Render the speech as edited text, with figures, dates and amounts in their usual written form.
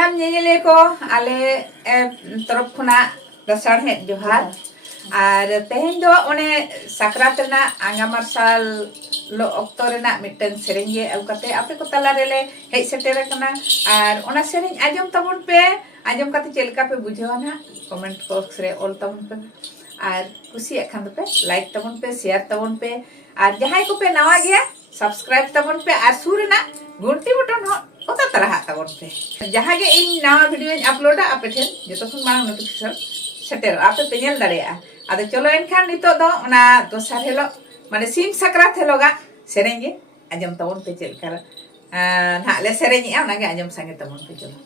सानाम नेले को आले तरफ खुना दसाढ़े जोहार और तेहें दो ओने साकरात रना आंगा मार्शल लो ऑक्टो रना मिटन सेरेंज अवकाते आपे को तला रेले हेज सेटेर कना और ओना सेरेंज आजम तबन पे आजम काते चेलका पे बुझेवा ना कमेंट बॉक्स रे ऑल तबन पे और कुसी खान पे लाइक तबन पे शेयर तबन पे और जहां को पे नवा गया सब्सक्राइब तबन पे और सुर ना घंटी बटन हो ओता तरह तबन पे जहां के इन नवा वीडियो अपलोड आपे ठेन जतो खन मांग नोटिफिकेशन सेटेर आपे पे नेल दाड़ेया आदो चलो एनखान नितो दो ओना दोसार हेलो माने सिम सकरात हेलोगा सेरेंगे आजम तबन पे चेलका ना ले सेरेंगे ओना गे आजम संगे तबन पे चलो